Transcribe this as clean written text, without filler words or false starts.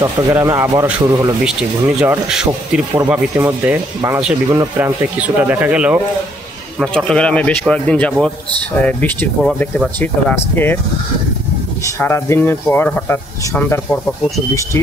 চট্টগ্রামে আবারও শুরু হলো বৃষ্টি। ঘূর্ণিঝড় শক্তির প্রভাব ইতিমধ্যে বাংলাদেশের বিভিন্ন প্রান্তে কিছুটা দেখা গেলেও আমরা চট্টগ্রামে বেশ কয়েকদিন যাবৎ বৃষ্টির প্রভাব দেখতে পাচ্ছি। তবে আজকে সারাদিনের পর হঠাৎ সন্ধ্যার পর প্রচুর বৃষ্টি।